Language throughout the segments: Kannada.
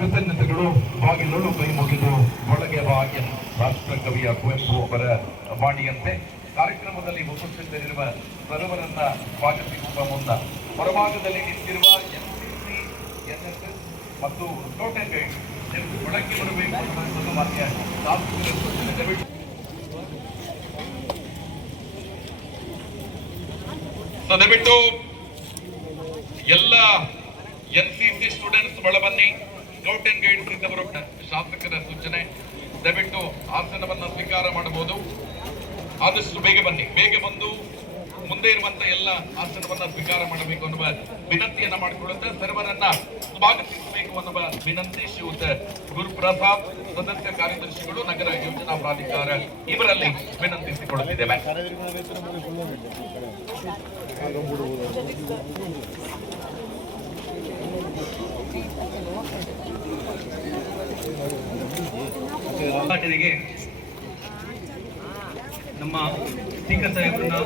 ಕೃತಜ್ಞತೆಗಳು. ಬಾಗಿಲೊಳು ಕೈ ಮುಗಿದು ಒಳಗೆ ಬಾಗಿನ ರಾಷ್ಟ್ರ ಕವಿಯ ಕುವೆಂಪು ಅವರ ವಾಣಿಯಂತೆ ಕಾರ್ಯಕ್ರಮದಲ್ಲಿ ಉಪಸ್ಥಿತರಿರುವ ಸರ್ವರನ್ನ ಸ್ವಾಗತಿಸುವ ಮುನ್ನ ಹೊರಭಾಗದಲ್ಲಿ ನಿಂತಿರುವ NCC, NSS ಮತ್ತು ಟೋಟಲ್ ಗೈಡ್ ಒಳಗೆ ಬರಬೇಕು ಅನ್ನುವಂಥದ್ದು ಮಾನ್ಯ ಶಾಸಕರ ಸೂಚನೆ. ದಯವಿಟ್ಟು ಎಲ್ಲ NCC ಸ್ಟೂಡೆಂಟ್ಸ್ ಒಳ ಬನ್ನಿ. ಸ್ಕೌಟ್ ಅಂಡ್ ಗೈಡ್ಸ್ ಇದ್ದವರು ಶಾಸಕರ ಸೂಚನೆ. ದಯವಿಟ್ಟು ಆಸನವನ್ನ ಸ್ವೀಕಾರ ಮಾಡಬಹುದು. ಆದಷ್ಟು ಬೇಗ ಬನ್ನಿ. ಬೇಗ ಬಂದು ಮುಂದೆ ಇರುವಂತ ಎಲ್ಲ ಆಸನವನ್ನ ಸ್ವೀಕಾರ ಮಾಡಬೇಕು ಅನ್ನುವ ವಿನಂತಿಯನ್ನ ಮಾಡಿಕೊಳ್ಳುತ್ತಾ ಸರ್ವರನ್ನ ಸ್ವಾಗತಿಸಬೇಕು ಅನ್ನುವ ವಿನಂತಿ ಶ್ರೀಯುತ ಗುರುಪ್ರಸಾದ್, ಸದಸ್ಯ ಕಾರ್ಯದರ್ಶಿಗಳು, ನಗರ ಯೋಜನಾ ಪ್ರಾಧಿಕಾರ ಇವರಲ್ಲಿ ವಿನಂತಿಸಿಕೊಳ್ಳುತ್ತಿದ್ದೇವೆ. ನಮ್ಮ ಸ್ಪೀಕರ್ ಸಾಹೇಬರನ್ನ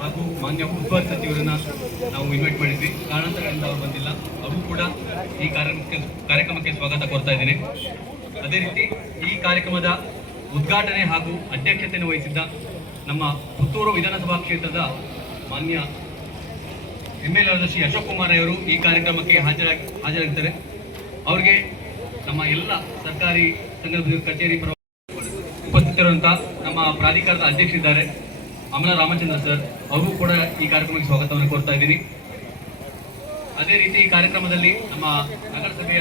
ಹಾಗೂ ಮಾನ್ಯ ಉಸ್ತುವಾರಿ ಸಚಿವರನ್ನ ನಾವು ಇನ್ವೈಟ್ ಮಾಡಿದ್ವಿ. ಕಾರಣಾಂತರಗಳಿಂದ ಅವರು ಬಂದಿಲ್ಲ. ಅವರು ಕೂಡ ಈ ಕಾರ್ಯಕ್ರಮಕ್ಕೆ ಸ್ವಾಗತ ಕೋರ್ತಾ ಇದ್ದೀನಿ. ಅದೇ ರೀತಿ ಈ ಕಾರ್ಯಕ್ರಮದ ಉದ್ಘಾಟನೆ ಹಾಗೂ ಅಧ್ಯಕ್ಷತೆಯನ್ನು ವಹಿಸಿದ್ದ ನಮ್ಮ ಪುತ್ತೂರು ವಿಧಾನಸಭಾ ಕ್ಷೇತ್ರದ ಮಾನ್ಯ MLA ಆದ ಶ್ರೀ ಅಶೋಕ್ ಕುಮಾರ್ ಅವರು ಈ ಕಾರ್ಯಕ್ರಮಕ್ಕೆ ಹಾಜರಾಗಿದ್ದಾರೆ. ಅವರಿಗೆ ನಮ್ಮ ಎಲ್ಲ ಸರ್ಕಾರಿ ಸಂಘ ಕಚೇರಿ ಉಪಸ್ಥಿತರಿರುವಂತಹ ನಮ್ಮ ಪ್ರಾಧಿಕಾರದ ಅಧ್ಯಕ್ಷರಿದ್ದಾರೆ ಅಮಲ ರಾಮಚಂದ್ರ ಸರ್, ಅವರು ಕೂಡ ಈ ಕಾರ್ಯಕ್ರಮಕ್ಕೆ ಸ್ವಾಗತವನ್ನು ಕೋರ್ತಾ ಇದ್ದೀನಿ. ಅದೇ ರೀತಿ ಈ ಕಾರ್ಯಕ್ರಮದಲ್ಲಿ ನಮ್ಮ ನಗರಸಭೆಯ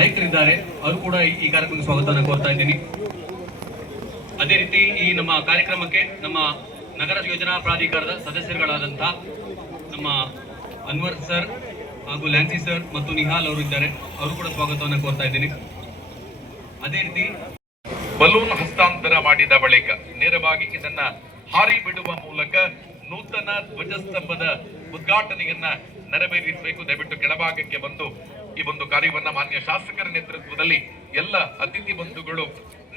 ಆಯುಕ್ತರಿದ್ದಾರೆ, ಅವರು ಕೂಡ ಈ ಕಾರ್ಯಕ್ರಮಕ್ಕೆ ಸ್ವಾಗತವನ್ನು ಕೋರ್ತಾ ಇದ್ದೀನಿ. ಅದೇ ರೀತಿ ಈ ನಮ್ಮ ಕಾರ್ಯಕ್ರಮಕ್ಕೆ ನಮ್ಮ ನಗರ ಯೋಜನಾ ಪ್ರಾಧಿಕಾರದ ಸದಸ್ಯರುಗಳಾದಂತಹ ನಮ್ಮ ಅನ್ವರ್ ಸರ್ ಹಾಗೂ ಲ್ಯಾನ್ಸಿ ಸರ್ ಮತ್ತು ನಿಹಾಲ್ ಅವರು ಇದ್ದಾರೆ, ಅವರು ಕೂಡ ಸ್ವಾಗತವನ್ನು ಕೋರ್ತಾ ಇದ್ದೀನಿ. ಅದೇ ರೀತಿ ಬಲೂನ್ ಹಸ್ತಾಂತರ ಮಾಡಿದ ಬಳಿಕ ನೇರವಾಗಿ ಇದನ್ನ ಹಾರಿ ಬಿಡುವ ಮೂಲಕ ನೂತನ ಧ್ವಜಸ್ತಂಭದ ಉದ್ಘಾಟನೆಯನ್ನ ನೆರವೇರಿಸಬೇಕು. ದಯವಿಟ್ಟು ಕೆಳಭಾಗಕ್ಕೆ ಬಂದು ಈ ಒಂದು ಕಾರ್ಯವನ್ನ ಮಾನ್ಯ ಶಾಸಕರ ನೇತೃತ್ವದಲ್ಲಿ ಎಲ್ಲ ಅತಿಥಿ ಬಂಧುಗಳು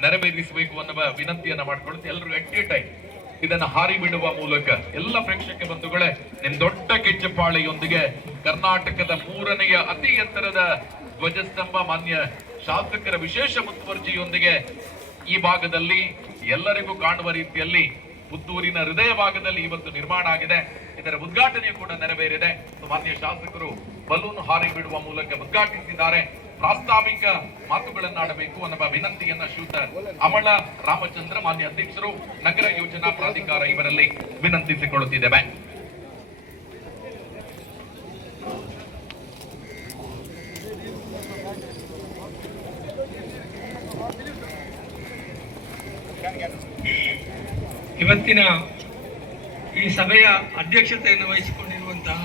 ನೆರವೇರಿಸಬೇಕು ಅನ್ನುವ ವಿನಂತಿಯನ್ನ ಮಾಡಿಕೊಳ್ಳುತ್ತೆ. ಎಲ್ಲರೂ ಎಟ್ಟೇಟಾಗಿ ಇದನ್ನ ಹಾರಿ ಬಿಡುವ ಮೂಲಕ ಎಲ್ಲ ಪ್ರೇಕ್ಷಕ ಬಂಧುಗಳೇ, ನಿಮ್ ದೊಡ್ಡ ಗೆಜ್ಜೆಪಾಳೆಯೊಂದಿಗೆ ಕರ್ನಾಟಕದ 3ನೇ ಅತಿ ಎತ್ತರದ ಧ್ವಜಸ್ತಂಭ ಮಾನ್ಯ ಶಾಸಕರ ವಿಶೇಷ ಮುತುವರ್ಜಿಯೊಂದಿಗೆ ಈ ಭಾಗದಲ್ಲಿ ಎಲ್ಲರಿಗೂ ಕಾಣುವ ರೀತಿಯಲ್ಲಿ ಪುತ್ತೂರಿನ ಹೃದಯ ಭಾಗದಲ್ಲಿ ಇವತ್ತು ನಿರ್ಮಾಣ ಆಗಿದೆ. ಇದರ ಉದ್ಘಾಟನೆ ಕೂಡ ನೆರವೇರಿದೆ. ಮಾನ್ಯ ಶಾಸಕರು ಬಲೂನ್ ಹಾರಿ ಬಿಡುವ ಮೂಲಕ ಉದ್ಘಾಟಿಸಿದ್ದಾರೆ. ಪ್ರಾಸ್ತಾವಿಕ ಮಾತುಗಳನ್ನಾಡಬೇಕು ಅನ್ನುವ ವಿನಂತಿಯನ್ನ ಶ್ರೀಯುತ ಅಮಳ ರಾಮಚಂದ್ರ ಮಾನ್ಯ ಅಧ್ಯಕ್ಷರು, ನಗರ ಯೋಜನಾ ಪ್ರಾಧಿಕಾರ ಇವರಲ್ಲಿ ವಿನಂತಿಸಿಕೊಳ್ಳುತ್ತಿದ್ದೇವೆ. ಇವತ್ತಿನ ಈ ಸಭೆಯ ಅಧ್ಯಕ್ಷತೆಯನ್ನು ವಹಿಸಿಕೊಂಡಿರುವಂತಹ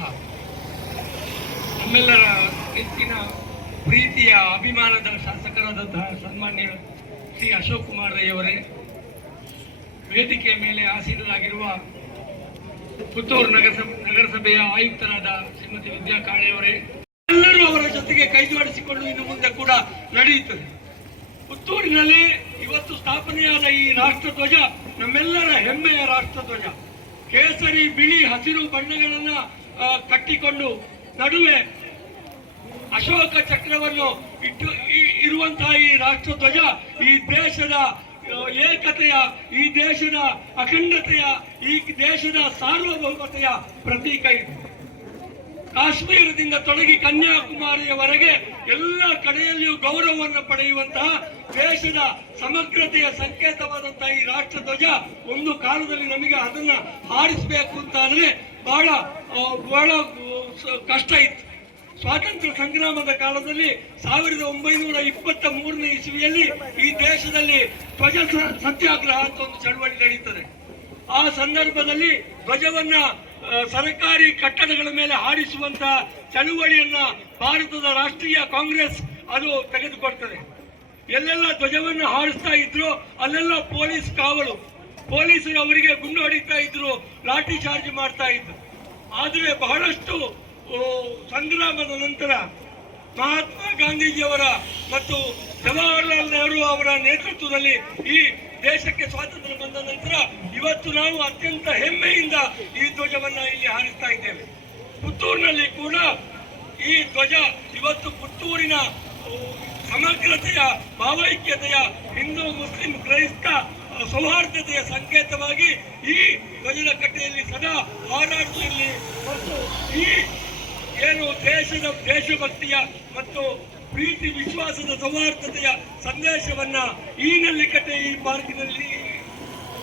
ನಮ್ಮೆಲ್ಲರ ನೆಚ್ಚಿನ ಪ್ರೀತಿಯ ಅಭಿಮಾನದ ಶಾಸಕರಾದಂತಹ ಸನ್ಮಾನ್ಯ ಶ್ರೀ ಅಶೋಕ್ ಕುಮಾರ್ ರೈ ಅವರೇ, ವೇದಿಕೆಯ ಮೇಲೆ ಆಸೀನರಾಗಿರುವ ಪುತ್ತೂರು ನಗರಸಭೆಯ ಆಯುಕ್ತರಾದ ಶ್ರೀಮತಿ ವಿದ್ಯಾ ಕಾಳೆಯವರೇ, ಎಲ್ಲರೂ ಅವರ ಜೊತೆಗೆ ಕೈಜೋಡಿಸಿಕೊಂಡು ಇನ್ನು ಮುಂದೆ ಕೂಡ ನಡೆಯುತ್ತದೆ. ಪುತ್ತೂರಿನಲ್ಲಿ ಇವತ್ತು ಸ್ಥಾಪನೆಯಾದ ಈ ರಾಷ್ಟ್ರಧ್ವಜ ನಮ್ಮೆಲ್ಲರ ಹೆಮ್ಮೆಯ ರಾಷ್ಟ್ರಧ್ವಜ. ಕೇಸರಿ, ಬಿಳಿ, ಹಸಿರು ಬಣ್ಣಗಳನ್ನ ಕಟ್ಟಿಕೊಂಡು ನಡುವೆ ಅಶೋಕ ಚಕ್ರವನ್ನು ಇರುವಂತಹ ಈ ರಾಷ್ಟ್ರಧ್ವಜ ಈ ದೇಶದ ಏಕತೆಯ, ಈ ದೇಶದ ಅಖಂಡತೆಯ, ಈ ದೇಶದ ಸಾರ್ವಭೌಮತೆಯ ಪ್ರತೀಕ ಇದು. ಕಾಶ್ಮೀರದಿಂದ ತೊಡಗಿ ಕನ್ಯಾಕುಮಾರಿಯವರೆಗೆ ಎಲ್ಲ ಕಡೆಯಲ್ಲಿಯೂ ಗೌರವವನ್ನು ಪಡೆಯುವಂತಹ ದೇಶದ ಸಮಗ್ರತೆಯ ಸಂಕೇತವಾದಂತಹ ಈ ರಾಷ್ಟ್ರಧ್ವಜ ಒಂದು ಕಾಲದಲ್ಲಿ ನಮಗೆ ಅದನ್ನ ಹಾರಿಸಬೇಕು ಅಂತ ಅಂದ್ರೆ ಬಹಳ ಕಷ್ಟ ಇತ್ತು. ಸ್ವಾತಂತ್ರ್ಯ ಸಂಗ್ರಾಮದ ಕಾಲದಲ್ಲಿ 1923ನೇ ಇಸವಿಯಲ್ಲಿ ಈ ದೇಶದಲ್ಲಿ ಧ್ವಜ ಸತ್ಯಾಗ್ರಹ ಅಂತ ಒಂದು ಚಳವಳಿ ನಡೀತದೆ. ಆ ಸಂದರ್ಭದಲ್ಲಿ ಧ್ವಜವನ್ನ ಸರ್ಕಾರಿ ಕಟ್ಟಡಗಳ ಮೇಲೆ ಹಾರಿಸುವಂತಹ ಚಳುವಳಿಯನ್ನ ಭಾರತದ ರಾಷ್ಟ್ರೀಯ ಕಾಂಗ್ರೆಸ್ ಅದು ತೆಗೆದುಕೊಳ್ತದೆ. ಎಲ್ಲೆಲ್ಲ ಧ್ವಜವನ್ನು ಹಾರಿಸ್ತಾ ಇದ್ರು ಅಲ್ಲೆಲ್ಲ ಪೊಲೀಸ್ ಕಾವಲು, ಪೊಲೀಸರು ಅವರಿಗೆ ಗುಂಡು ಹೊಡಿತಾ ಇದ್ರು, ಲಾಠಿ ಚಾರ್ಜ್ ಮಾಡ್ತಾ ಇದ್ರು. ಆದರೆ ಬಹಳಷ್ಟು ಸಂಗ್ರಾಮದ ನಂತರ ಮಹಾತ್ಮ ಗಾಂಧೀಜಿಯವರ ಮತ್ತು ಜವಾಹರ್ಲಾಲ್ ನೆಹರು ಅವರ ನೇತೃತ್ವದಲ್ಲಿ ಈ ದೇಶಕ್ಕೆ ಸ್ವಾತಂತ್ರ್ಯ ಬಂದ ನಂತರ ಇವತ್ತು ನಾವು ಅತ್ಯಂತ ಹೆಮ್ಮೆಯಿಂದ ಈ ಧ್ವಜವನ್ನ ಇಲ್ಲಿ ಹಾರಿಸ್ತಾ ಇದ್ದೇವೆ. ಪುತ್ತೂರಿನಲ್ಲಿ ಕೂಡ ಈ ಧ್ವಜ ಇವತ್ತು ಪುತ್ತೂರಿನ ಸಮಗ್ರತೆಯ, ಭಾವೈಕ್ಯತೆಯ, ಹಿಂದೂ ಮುಸ್ಲಿಂ ಕ್ರೈಸ್ತ ಸೌಹಾರ್ದತೆಯ ಸಂಕೇತವಾಗಿ ಈ ಧ್ವಜದ ಕಟ್ಟೆಯಲ್ಲಿ ಸದಾ ಹಾರಾಡುತ್ತಿರಲಿ ಮತ್ತು ಈ ಏನು ದೇಶಭಕ್ತಿಯ ಮತ್ತು ಪ್ರೀತಿ ವಿಶ್ವಾಸದ ಸೌಹಾರ್ದತೆಯ ಸಂದೇಶವನ್ನ ಈ ನಲ್ಲಿಕಟ್ಟೆ ಈ ಪಾರ್ಕಿನಲ್ಲಿ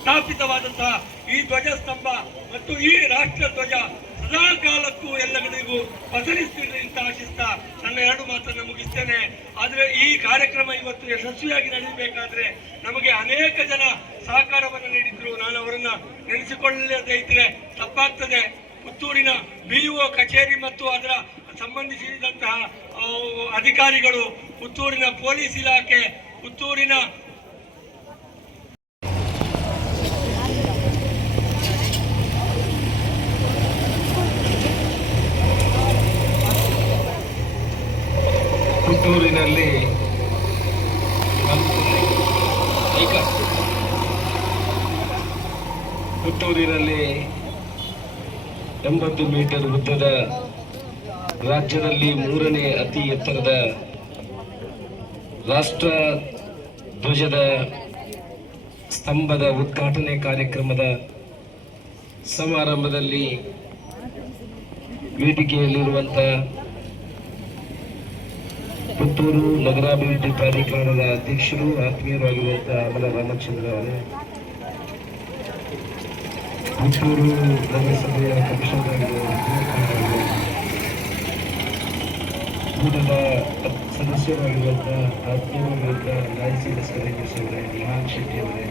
ಸ್ಥಾಪಿತವಾದಂತಹ ಈ ಧ್ವಜಸ್ತಂಭ ಮತ್ತು ಈ ರಾಷ್ಟ್ರ ಧ್ವಜ ಸದಾ ಕಾಲಕ್ಕೂ ಎಲ್ಲ ಕಡೆಗೂ ಪಸರಿಸ್ತಿರಲಿ ಅಂತ ಆಶಿಸ್ತಾ ನನ್ನ ಎರಡು ಮಾತನ್ನು ಮುಗಿಸ್ತೇನೆ. ಆದರೆ ಈ ಕಾರ್ಯಕ್ರಮ ಇವತ್ತು ಯಶಸ್ವಿಯಾಗಿ ನಡೆಯಬೇಕಾದ್ರೆ ನಮಗೆ ಅನೇಕ ಜನ ಸಹಕಾರವನ್ನು ನೀಡಿದ್ರು. ನಾನು ಅವರನ್ನ ನೆನೆಸಿಕೊಳ್ಳದೇ ಇದ್ರೆ ತಪ್ಪಾಗ್ತದೆ. ಪುತ್ತೂರಿನ BO ಕಚೇರಿ ಮತ್ತು ಅದರ ಸಂಬಂಧಿಸಿದಂತಹ ಅಧಿಕಾರಿಗಳು, ಪುತ್ತೂರಿನ ಪೊಲೀಸ್ ಇಲಾಖೆ, ಪುತ್ತೂರಿನ ಪುತ್ತೂರಿನಲ್ಲಿ ಪುತ್ತೂರಿನಲ್ಲಿ 80 ಮೀಟರ್ ಉದ್ದದ ರಾಜ್ಯದಲ್ಲಿ 3ನೇ ಅತಿ ಎತ್ತರದ ರಾಷ್ಟ್ರ ಧ್ವಜದ ಸ್ತಂಭದ ಉದ್ಘಾಟನೆ ಕಾರ್ಯಕ್ರಮದ ಸಮಾರಂಭದಲ್ಲಿ ವೇದಿಕೆಯಲ್ಲಿರುವಂತಹ ಪುತ್ತೂರು ನಗರಾಭಿವೃದ್ಧಿ ಪ್ರಾಧಿಕಾರದ ಅಧ್ಯಕ್ಷರು, ಆತ್ಮೀಯರಾಗಿರುವಂತಹ ಅಮಲ ರಾಮಚಂದ್ರ ಅವರೇ, ಪುತ್ತೂರು ನಗರಸಭೆಯ ಕಮಿಷನರ್ ಕೂಟದ ಸದಸ್ಯರಾಗಿರುವಂತಹ ಆತ್ಮೀಯರಾಗಿರುವಂತಹ ನ್ಯಾಯಸೀಲಸ್ ಅವರೇ, ನಿಹಾಲ್ ಶೆಟ್ಟಿ ಅವರೇ,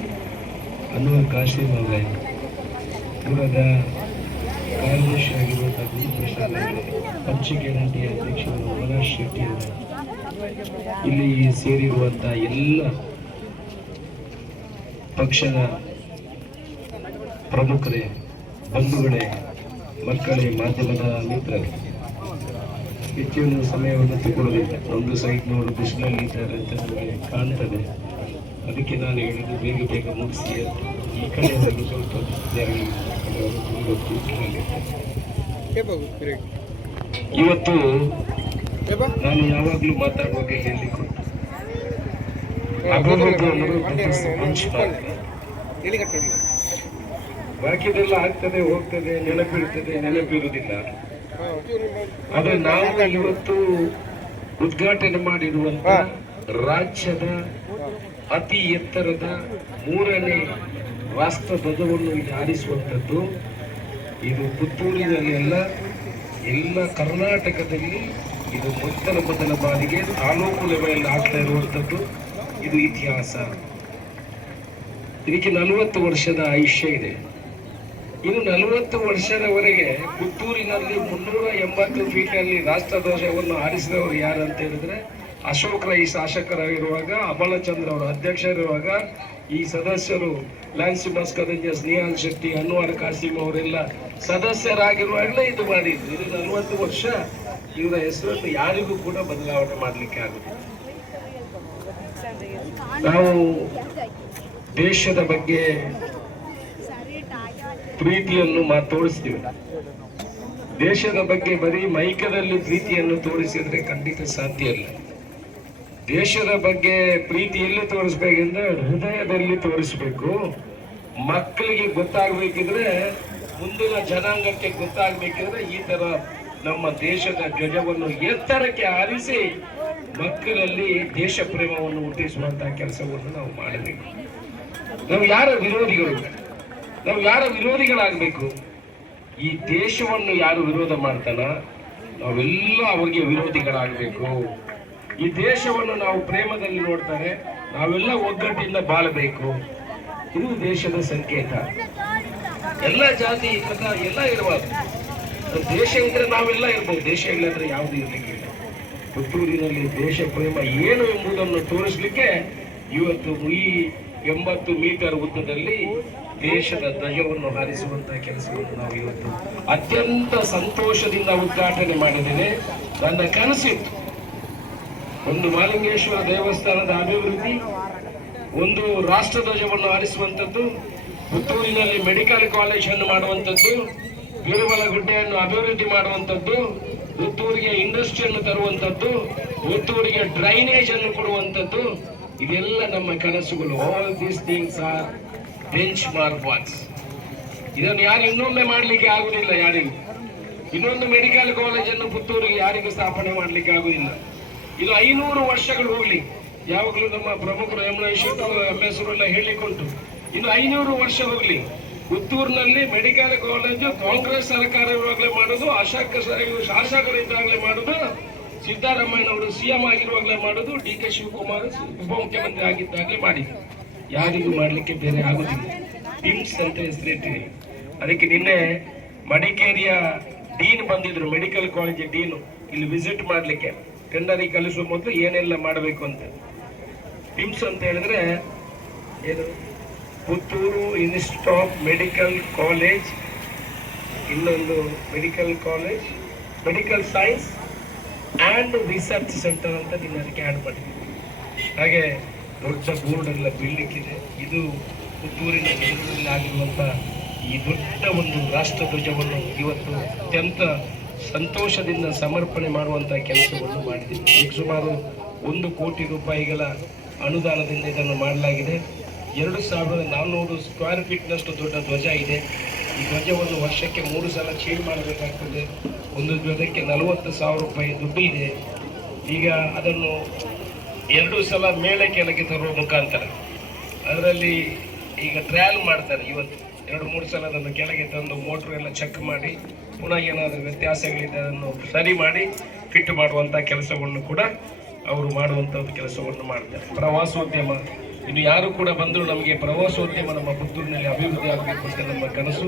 ಅನ್ವರ್ ಕಾಶಿಮ್ ಅವರೇ, ಕೂಟದ ಕಾರ್ಯದರ್ಶಿ ಆಗಿರುವಂತಹ ಗುರುಪ್ರಸಾದ್ ಅವರೇ, ಪಂಚಗ್ಯಾರಂಟಿಯ ಅಧ್ಯಕ್ಷರು ಮನೋಜ್ ಶೆಟ್ಟಿ ಅವರೇ, ಇಲ್ಲಿ ಸೇರಿರುವಂತಹ ಎಲ್ಲ ಪಕ್ಷದ ಪ್ರಮುಖರೇ, ಬಂಧುಗಳೇ, ಮಕ್ಕಳೇ, ಮಾಧ್ಯಮದ ಮಿತ್ರರೇ, ಹೆಚ್ಚಿನ ಸಮಯವನ್ನು ತಗೊಳ್ಳೋದಿಲ್ಲ. ಒಂದು ಸೈಡ್ ನೋಡಿ ಬಿಸಿಲಲ್ಲಿ ಇದ್ದಾರೆ ಅಂತ ನಮಗೆ ಕಾಣ್ತದೆ. ಅದಕ್ಕೆ ನಾನು ಹೇಳಿದ್ದು ಬೇಗ ಬೇಗ ಮುಗಿಸಿ ಈ ಕಡೆ ಹೋಗಿ ಸ್ವಲ್ಪ ಇವತ್ತು ನಾನು ಯಾವಾಗಲೂ ಮಾತಾಡುವಾಗ ಹೇಳಿಕೊಟ್ಟು ಅಭಿವೃದ್ಧಿ ಬಾಕಿದೆಲ್ಲ ಆಗ್ತದೆ, ಹೋಗ್ತದೆ, ನೆನಪಿರ್ತದೆ, ನೆನಪಿರುವುದಿಲ್ಲ. ಆದರೆ ನಾವು ಇವತ್ತು ಉದ್ಘಾಟನೆ ಮಾಡಿರುವಂತ ರಾಜ್ಯದ ಅತಿ ಎತ್ತರದ 3ನೇ ರಾಷ್ಟ್ರ ಧ್ವಜವನ್ನು ಹಾರಿಸುವಂಥದ್ದು ಇದು ಪುತ್ತೂರಿನಲ್ಲಿ ಎಲ್ಲ ಕರ್ನಾಟಕದಲ್ಲಿ ಇದು ಮೊದಲ ಬಾರಿಗೆ ತಾಲೂಕು ಲೆವೆಲ್ ಆಗ್ತಾ ಇರುವಂಥದ್ದು. ಇದು ಇತಿಹಾಸ. ಇದಕ್ಕೆ 40 ವರ್ಷದ ಆಯುಷ್ಯ ಇದೆ. ಇನ್ನು 40 ವರ್ಷದವರೆಗೆ ಪುತ್ತೂರಿನಲ್ಲಿ 380 ಫೀಟಲ್ಲಿ ರಾಷ್ಟ್ರಧ್ವಜವನ್ನು ಹಾರಿಸಿದವರು ಯಾರು ಅಂತ ಹೇಳಿದ್ರೆ ಅಶೋಕ್ ರೈ ಶಾಸಕರಾಗಿರುವಾಗ, ಅಮಲಚಂದ್ರ ಅವರು ಅಧ್ಯಕ್ಷರಿರುವಾಗ, ಈ ಸದಸ್ಯರು ಲ್ಯಾನ್ಸಿಮಸ್ ಕದಂಜಸ್, ನಿಹಾಲ್ ಶೆಟ್ಟಿ, ಅನ್ವರ್ ಕಾಸಿಮ್ ಅವರೆಲ್ಲ ಸದಸ್ಯರಾಗಿರುವಾಗಲೇ ಇದು ಮಾಡಿದ್ರು. ಇದು 40 ವರ್ಷ. ಇವರ ಹೆಸರನ್ನು ಯಾರಿಗೂ ಕೂಡ ಬದಲಾವಣೆ ಮಾಡಲಿಕ್ಕೆ ಆಗುತ್ತೆ. ನಾವು ದೇಶದ ಬಗ್ಗೆ ಪ್ರೀತಿಯನ್ನು ತೋರಿಸ್ತೀವಿ. ದೇಶದ ಬಗ್ಗೆ ಬರೀ ಮೈಕದಲ್ಲಿ ಪ್ರೀತಿಯನ್ನು ತೋರಿಸಿದ್ರೆ ಖಂಡಿತ ಸಾಧ್ಯ ಇಲ್ಲ. ದೇಶದ ಬಗ್ಗೆ ಪ್ರೀತಿ ಎಲ್ಲಿ ತೋರಿಸ್ಬೇಕೆಂದ್ರೆ ಹೃದಯದಲ್ಲಿ ತೋರಿಸ್ಬೇಕು. ಮಕ್ಕಳಿಗೆ ಗೊತ್ತಾಗ್ಬೇಕಿದ್ರೆ, ಮುಂದಿನ ಜನಾಂಗಕ್ಕೆ ಗೊತ್ತಾಗ್ಬೇಕಿದ್ರೆ ಈ ತರ ನಮ್ಮ ದೇಶದ ಧ್ವಜವನ್ನು ಎತ್ತರಕ್ಕೆ ಹಾರಿಸಿ ಮಕ್ಕಳಲ್ಲಿ ದೇಶ ಪ್ರೇಮವನ್ನು ಹುಟ್ಟಿಸುವಂತಹ ಕೆಲಸವನ್ನು ನಾವು ಮಾಡಬೇಕು. ನಾವು ಯಾರ ವಿರೋಧಿಗಳಾಗಬೇಕು? ಈ ದೇಶವನ್ನು ಯಾರು ವಿರೋಧ ಮಾಡ್ತಾನ ನಾವೆಲ್ಲ ಅವರಿಗೆ ವಿರೋಧಿಗಳಾಗಬೇಕು. ಈ ದೇಶವನ್ನು ನಾವು ಪ್ರೇಮದಲ್ಲಿ ನೋಡ್ತಾರೆ, ನಾವೆಲ್ಲ ಒಗ್ಗಟ್ಟಿಂದ ಬಾಳಬೇಕು. ಇದು ದೇಶದ ಸಂಕೇತ. ಎಲ್ಲ ಜಾತಿ ಮತ ಎಲ್ಲ ಇರಬಾರ್ದು. ದೇಶ ಇದ್ರೆ ನಾವೆಲ್ಲ ಇರ್ಬೋದು, ದೇಶ ಇಲ್ಲಂದ್ರೆ ಯಾವುದು ಇರಲಿಕ್ಕಿಲ್ಲ. ಪುತ್ತೂರಿನಲ್ಲಿ ದೇಶ ಪ್ರೇಮ ಏನು ಎಂಬುದನ್ನು ತೋರಿಸಲಿಕ್ಕೆ ಇವತ್ತು ಈ 80 ಮೀಟರ್ ಉದ್ದದಲ್ಲಿ ದೇಶದ ಧ್ವಜವನ್ನು ಹಾರಿಸುವಂತಹ ಕೆಲಸವನ್ನು ನಾವು ಇವತ್ತು ಅತ್ಯಂತ ಸಂತೋಷದಿಂದ ಉದ್ಘಾಟನೆ ಮಾಡಿದ್ದೇನೆ. ನನ್ನ ಕನಸಿತ್ತು ಒಂದು ಮಹಾಲಿಂಗೇಶ್ವರ ದೇವಸ್ಥಾನದ ಅಭಿವೃದ್ಧಿ, ಒಂದು ರಾಷ್ಟ್ರ ಧ್ವಜವನ್ನು ಹಾರಿಸುವಂಥದ್ದು, ಪುತ್ತೂರಿನಲ್ಲಿ ಮೆಡಿಕಲ್ ಕಾಲೇಜ್ ಅನ್ನು ಮಾಡುವಂಥದ್ದು, ಬೀರಬಲಗುಡ್ಡೆಯನ್ನು ಅಭಿವೃದ್ಧಿ ಮಾಡುವಂಥದ್ದು, ಪುತ್ತೂರಿಗೆ ಇಂಡಸ್ಟ್ರಿಯನ್ನು ತರುವಂತದ್ದು, ಪುತ್ತೂರಿಗೆ ಡ್ರೈನೇಜ್ ಅನ್ನು ಕೊಡುವಂತದ್ದು, ಇದೆಲ್ಲ ನಮ್ಮ ಕನಸುಗಳು. All these things are bench mark works. ಇದನ್ನು ಯಾರು ಇನ್ನೊಮ್ಮೆ ಮಾಡಲಿಕ್ಕೆ ಆಗುದಿಲ್ಲ. ಯಾರಿಗೂ ಇನ್ನೊಂದು ಮೆಡಿಕಲ್ ಕಾಲೇಜನ್ನು ಪುತ್ತೂರಿಗೆ ಯಾರಿಗೂ ಸ್ಥಾಪನೆ ಮಾಡಲಿಕ್ಕೆ ಆಗುದಿಲ್ಲ. ಇದು 500 ವರ್ಷಗಳು ಹೋಗ್ಲಿ. ಯಾವಾಗಲೂ ನಮ್ಮ ಪ್ರಮುಖರು MS ಎಲ್ಲ ಹೇಳಿಕೊಂಡು ಇನ್ನು 500 ವರ್ಷ ಹೋಗ್ಲಿ. ಪುತ್ತೂರಿನಲ್ಲಿ ಮೆಡಿಕಲ್ ಕಾಲೇಜು ಕಾಂಗ್ರೆಸ್ ಸರ್ಕಾರ ಇರುವಾಗಲೇ ಮಾಡುದು, ಶಾಸಕರಿದ್ದಾಗಲೇ ಮಾಡುದು, ಸಿದ್ದರಾಮಯ್ಯನವರು CM ಆಗಿರುವಾಗಲೇ ಮಾಡುದು, DK ಶಿವಕುಮಾರ್ ಉಪಮುಖ್ಯಮಂತ್ರಿ ಆಗಿದ್ದಾಗಲೇ ಮಾಡಿದ್ರು. ಯಾರಿಗೂ ಮಾಡ್ಲಿಕ್ಕೆ ಬೇರೆ ಆಗುದಿಲ್ಲ. ಟಿಮ್ಸ್ ಅಂತ ಹೆಸರಿಟ್ಟಿದೆ. ಅದಕ್ಕೆ ನಿನ್ನೆ ಮಡಿಕೇರಿಯ ಡೀನ್ ಬಂದಿದ್ರು, ಮೆಡಿಕಲ್ ಕಾಲೇಜ್ ಡೀನು ಇಲ್ಲಿ ವಿಸಿಟ್ ಮಾಡ್ಲಿಕ್ಕೆ, ಟೆಂಡರಿಗೆ ಕಲಿಸುವ ಮೊದಲು ಏನೆಲ್ಲ ಮಾಡಬೇಕು ಅಂತ. ಟಿಮ್ಸ್ ಅಂತ ಹೇಳಿದ್ರೆ ಏನು, Puttur institute of medical college, ಇನ್ನೊಂದು medical college, medical science and research centre ಅಂತ ನಿನ್ನ ಅದಕ್ಕೆ ಆ್ಯಡ್ ಮಾಡಿದ್ದೀವಿ. ಹಾಗೆ ದೊಡ್ಡ ಬೋರ್ಡ್ ಎಲ್ಲ ಬೀಳಲಿಕ್ಕಿದೆ. ಇದು ಪುತ್ತೂರಿನ ಜನರಲ್ಲಿ ಆಗಿರುವಂಥ ಈ ದೊಡ್ಡ ಒಂದು ರಾಷ್ಟ್ರಧ್ವಜವನ್ನು ಇವತ್ತು ಅತ್ಯಂತ ಸಂತೋಷದಿಂದ ಸಮರ್ಪಣೆ ಮಾಡುವಂಥ ಕೆಲಸವನ್ನು ಮಾಡಿದ್ದೀವಿ. ಈಗ ಸುಮಾರು 1 ಕೋಟಿ ರೂಪಾಯಿಗಳ ಅನುದಾನದಿಂದ ಇದನ್ನು ಮಾಡಲಾಗಿದೆ. 2400 ಸ್ಕ್ವೇರ್ ಫೀಟ್ನಷ್ಟು ದೊಡ್ಡ ಧ್ವಜ ಇದೆ. ಈ ಧ್ವಜವನ್ನು ವರ್ಷಕ್ಕೆ 3 ಸಲ ಚೇಂಜ್ ಮಾಡಬೇಕಾಗ್ತದೆ. ಒಂದು ಧ್ವಜಕ್ಕೆ 40,000 ರೂಪಾಯಿ ದುಡ್ಡು ಇದೆ. ಈಗ ಅದನ್ನು 2 ಸಲ ಮೇಲೆ ಕೆಳಗೆ ತರುವ ಮುಖಾಂತರ ಅದರಲ್ಲಿ ಈಗ ಟ್ರಯಲ್ ಮಾಡ್ತಾರೆ. ಇವತ್ತು 2-3 ಸಲ ಅದನ್ನು ಕೆಳಗೆ ತಂದು ಮೋಟ್ರ್ ಎಲ್ಲ ಚೆಕ್ ಮಾಡಿ ಪುನಃ ಏನಾದರೂ ವ್ಯತ್ಯಾಸಗಳಿದೆ ಅದನ್ನು ಸರಿ ಮಾಡಿ ಫಿಟ್ ಮಾಡುವಂಥ ಕೆಲಸವನ್ನು ಕೂಡ ಅವರು ಮಾಡುವಂಥದ್ದು ಕೆಲಸವನ್ನು ಮಾಡ್ತಾರೆ. ಪ್ರವಾಸೋದ್ಯಮ, ಇನ್ನು ಯಾರು ಕೂಡ ಬಂದರೂ ನಮಗೆ ಪ್ರವಾಸೋದ್ಯಮ ನಮ್ಮ ಪುತ್ತೂರಿನಲ್ಲಿ ಅಭಿವೃದ್ಧಿ ಆಗಬೇಕು ಅಂತ ನಮ್ಮ ಕನಸು.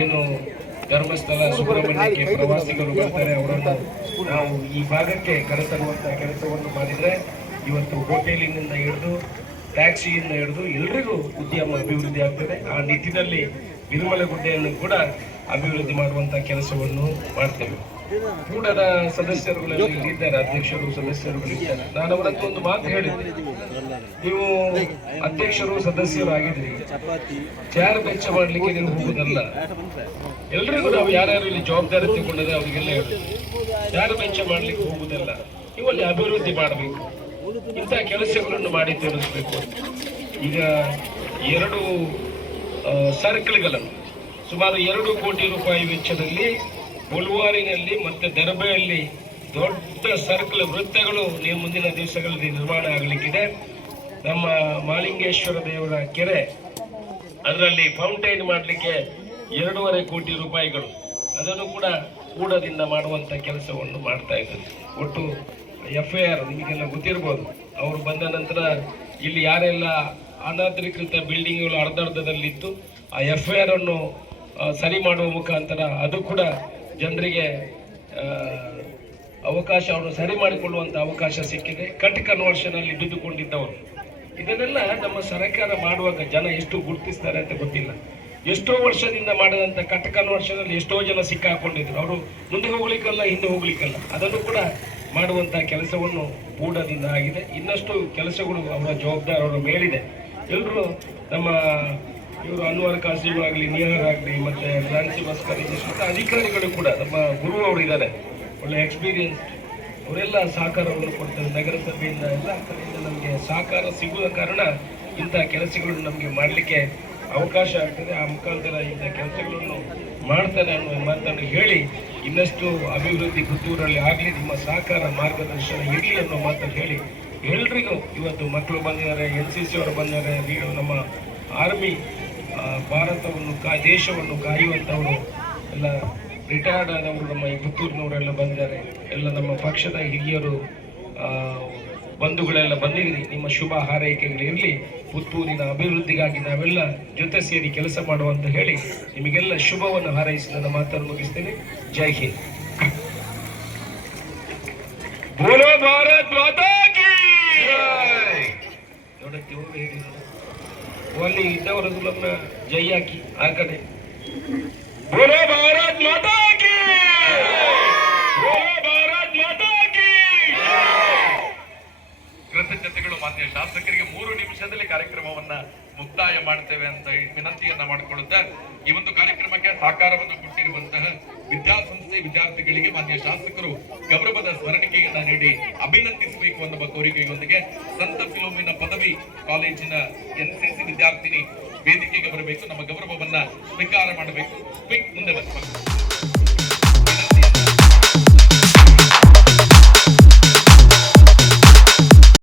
ಏನು ಧರ್ಮಸ್ಥಳ ಸುಬ್ರಹ್ಮಣ್ಯಕ್ಕೆ ಪ್ರವಾಸಿಗರು ಬರ್ತಾರೆ, ಅವರನ್ನು ನಾವು ಈ ಭಾಗಕ್ಕೆ ಕರೆತರುವಂಥ ಕೆಲಸವನ್ನು ಮಾಡಿದರೆ ಇವತ್ತು ಹೋಟೆಲಿನಿಂದ ಹಿಡಿದು ಟ್ಯಾಕ್ಸಿಯಿಂದ ಹಿಡಿದು ಎಲ್ರಿಗೂ ಉದ್ಯಮ ಅಭಿವೃದ್ಧಿ ಆಗ್ತದೆ. ಆ ನಿಟ್ಟಿನಲ್ಲಿ ನಿರ್ಮಲಗುಡ್ಡೆಯನ್ನು ಕೂಡ ಅಭಿವೃದ್ಧಿ ಮಾಡುವಂಥ ಕೆಲಸವನ್ನು ಮಾಡ್ತೇವೆ. ಕೂಡದ ಸದಸ್ಯರುಗಳೆಲ್ಲ ಇದ್ದಾರೆ, ಅಧ್ಯಕ್ಷರು ಸದಸ್ಯರುಗಳಿದ್ದಾರೆ. ನಾನು ಅವರದ್ದು ಒಂದು ಮಾತು ಹೇಳಿದ್ದೆ, ನೀವು ಅಧ್ಯಕ್ಷರು ಸದಸ್ಯರು ಆಗಿದ್ರಿ, ಚೇರ್ ವೆಚ್ಚ ಮಾಡಲಿಕ್ಕೆ ನೀವು ಹೋಗುದಲ್ಲ. ಎಲ್ರಿಗೂ ನಾವು ಯಾರ್ಯಾರು ಇಲ್ಲಿ ಜವಾಬ್ದಾರಿ ತಗೊಂಡಿದೆ ಅವರಿಗೆಲ್ಲ ಹೇಳುದು, ಚೇರ್ ವೆಚ್ಚ ಮಾಡ್ಲಿಕ್ಕೆ ಹೋಗುದಲ್ಲ, ಇವಲ್ಲಿ ಅಭಿವೃದ್ಧಿ ಮಾಡಬೇಕು, ಇಂಥ ಕೆಲಸಗಳನ್ನು ಮಾಡಿ ತೋರಿಸಬೇಕು. ಈಗ 2 ಸರ್ಕಲ್ಗಳನ್ನು ಸುಮಾರು 2 ಕೋಟಿ ರೂಪಾಯಿ ವೆಚ್ಚದಲ್ಲಿ ಬುಲ್ವಾರಿನಲ್ಲಿ ಮತ್ತೆ ದರ್ಬೆಯಲ್ಲಿ ದೊಡ್ಡ ಸರ್ಕಲ್ ವೃತ್ತಗಳು ಮುಂದಿನ ದಿವಸಗಳಲ್ಲಿ ನಿರ್ಮಾಣ ಆಗಲಿಕ್ಕಿದೆ. ನಮ್ಮ ಮಾಲಿಂಗೇಶ್ವರ ದೇವರ ಕೆರೆ, ಅದರಲ್ಲಿ ಫೌಂಟೈನ್ ಮಾಡಲಿಕ್ಕೆ 2.5 ಕೋಟಿ ರೂಪಾಯಿಗಳು, ಅದನ್ನು ಕೂಡ ಕೂಡದಿಂದ ಮಾಡುವಂಥ ಕೆಲಸವನ್ನು ಮಾಡ್ತಾ ಇದ್ದಾರೆ. ಒಟ್ಟು FIR ನಿಮಗೆಲ್ಲ ಗೊತ್ತಿರ್ಬೋದು. ಅವರು ಬಂದ ನಂತರ ಇಲ್ಲಿ ಯಾರೆಲ್ಲ ಅನಧಿಕೃತ ಬಿಲ್ಡಿಂಗ್ಗಳು ಅರ್ಧದಲ್ಲಿತ್ತು ಆ FIR ಅನ್ನು ಸರಿ ಮಾಡುವ ಮುಖಾಂತರ ಅದು ಕೂಡ ಜನರಿಗೆ ಅವಕಾಶವನ್ನು ಸರಿ ಮಾಡಿಕೊಳ್ಳುವಂಥ ಅವಕಾಶ ಸಿಕ್ಕಿದೆ. ಕಟ್ ಕನ್ವರ್ಷನ್ ಅಲ್ಲಿ ದುಡ್ಡುಕೊಂಡಿದ್ದವರು ಇದನ್ನೆಲ್ಲ ನಮ್ಮ ಸರ್ಕಾರ ಮಾಡುವಾಗ ಜನ ಎಷ್ಟು ಗುರುತಿಸ್ತಾರೆ ಅಂತ ಗೊತ್ತಿಲ್ಲ. ಎಷ್ಟೋ ವರ್ಷದಿಂದ ಮಾಡಿದಂಥ ಕಟ್ ಕನ್ವರ್ಷನ್ ಅಲ್ಲಿ ಎಷ್ಟೋ ಜನ ಸಿಕ್ಕಾಕೊಂಡಿದ್ರು. ಅವರು ಮುಂದೆ ಹೋಗ್ಲಿಕ್ಕಲ್ಲ ಹಿಂದೆ ಹೋಗ್ಲಿಕ್ಕಲ್ಲ, ಅದನ್ನು ಕೂಡ ಮಾಡುವಂಥ ಕೆಲಸವನ್ನು ಕೂಡದಿಂದ ಆಗಿದೆ. ಇನ್ನಷ್ಟು ಕೆಲಸಗಳು ಅವರ ಜವಾಬ್ದಾರಿ ಅವರ ಮೇಲಿದೆ. ಎಲ್ಲರೂ ನಮ್ಮ ಇವರು ಅನ್ವರ್ ಕಾಸಿಮ್ ಆಗಲಿ, ನಿಹಾರ್ ಆಗಲಿ, ಮತ್ತೆ ಫ್ರಾನ್ಸಿ ಭಾಸ್ಕರ್ ಅಧಿಕಾರಿಗಳು ಕೂಡ ನಮ್ಮ ಗುರು ಅವರು ಇದ್ದಾರೆ, ಒಳ್ಳೆ ಎಕ್ಸ್ಪೀರಿಯನ್ಸ್, ಅವರೆಲ್ಲ ಸಹಕಾರವನ್ನು ಕೊಡ್ತಾರೆ. ನಗರಸಭೆಯಿಂದ ಎಲ್ಲ ಕಡೆಯಿಂದ ನಮಗೆ ಸಹಕಾರ ಸಿಗುವ ಕಾರಣ ಇಂಥ ಕೆಲಸಗಳನ್ನು ನಮಗೆ ಮಾಡಲಿಕ್ಕೆ ಅವಕಾಶ ಆಗ್ತದೆ. ಆ ಮುಖಾಂತರ ಇಂಥ ಕೆಲಸಗಳನ್ನು ಮಾಡ್ತಾರೆ ಅನ್ನುವ ಮಾತನ್ನು ಹೇಳಿ, ಇನ್ನಷ್ಟು ಅಭಿವೃದ್ಧಿ ಪುತ್ತೂರಲ್ಲಿ ಆಗಲಿ, ನಿಮ್ಮ ಸಹಕಾರ ಮಾರ್ಗದರ್ಶನ ಇರಲಿ ಅನ್ನೋ ಮಾತನ್ನು ಹೇಳಿ, ಎಲ್ರಿಗೂ ಇವತ್ತು ಮಕ್ಕಳು ಬಂದಿದ್ದಾರೆ, NCC ಅವರು ಬಂದಿದ್ದಾರೆ, ನಮ್ಮ ಆರ್ಮಿ ಭಾರತವನ್ನು ದೇಶವನ್ನು ಕಾಯುವಂಥವರು ಎಲ್ಲ ರಿಟೈರ್ಡ್ ಆದವರು ನಮ್ಮ ಈ ಪುತ್ತೂರಿನವರೆಲ್ಲ ಬಂದಿದ್ದಾರೆ. ಎಲ್ಲ ನಮ್ಮ ಪಕ್ಷದ ಹಿರಿಯರು ಬಂಧುಗಳೆಲ್ಲ ಬಂದಿದ್ದೀರಿ. ನಿಮ್ಮ ಶುಭ ಹಾರೈಕೆಗಳಿರಲಿ. ಪುತ್ತೂರಿನ ಅಭಿವೃದ್ಧಿಗಾಗಿ ನಾವೆಲ್ಲ ಜೊತೆ ಸೇರಿ ಕೆಲಸ ಮಾಡುವಂತ ಹೇಳಿ ನಿಮಗೆಲ್ಲ ಶುಭವನ್ನು ಹಾರೈಸಿ ನನ್ನ ಮಾತನ್ನು ಮುಗಿಸ್ತೇನೆ. ಜೈ ಹಿಂದ್. ಬೋಲೋ ಭಾರತ್ ಮಾತಾ ಕೀ ಜೈ. ನೋಡಕ್ಕೆ ಹೋಗಿ ಅಲ್ಲಿ ಇದ್ದವರದ್ದು ನಮ್ಮ ಜೈ ಹಾಕಿ ಆ ಕಡೆ ಬೋಲೋ ಭಾರತ್ ಮಾತಾ ಕೀ, ಬೋಲೋ ಭಾರತ್ ಮಾತಾ ಕೀ. ಕೃತಜ್ಞತೆಗಳು ಮಾನ್ಯ ಶಾಸಕರಿಗೆ. 3 ನಿಮಿಷದಲ್ಲಿ ಕಾರ್ಯಕ್ರಮವನ್ನ ಮುಕ್ತಾಯ ಮಾಡ್ತೇವೆ ಅಂತ ವಿನಂತಿಯನ್ನ ಮಾಡಿಕೊಳ್ಳುತ್ತಾ ಈ ಒಂದು ಕಾರ್ಯಕ್ರಮಕ್ಕೆ ಸಹಕಾರವನ್ನು ಕೊಟ್ಟಿರುವಂತಹ ವಿದ್ಯಾಸಂಸ್ಥೆ ಎನ್ಸಿಸಿ ವಿದ್ಯಾರ್ಥಿಗಳಿಗೆ ಮಾನ್ಯ ಶಾಸಕರು ಗೌರವದ ಸ್ಮರಣಿಕೆಯನ್ನ ನೀಡಿ ಅಭಿನಂದಿಸಬೇಕು ಅನ್ನುವ ಕೋರಿಕೆಯೊಂದಿಗೆ ಸಂತ ಫಿಲೋಮಿನಾ ಪದವಿ ಕಾಲೇಜಿನ ಎನ್ಸಿಸಿ ವಿದ್ಯಾರ್ಥಿನಿ ವೇದಿಕೆಗೆ ಬರಬೇಕು, ನಮ್ಮ ಗೌರವವನ್ನ ಸ್ವೀಕಾರ ಮಾಡಬೇಕು. ಮುಂದೆ ಬರಬೇಕು.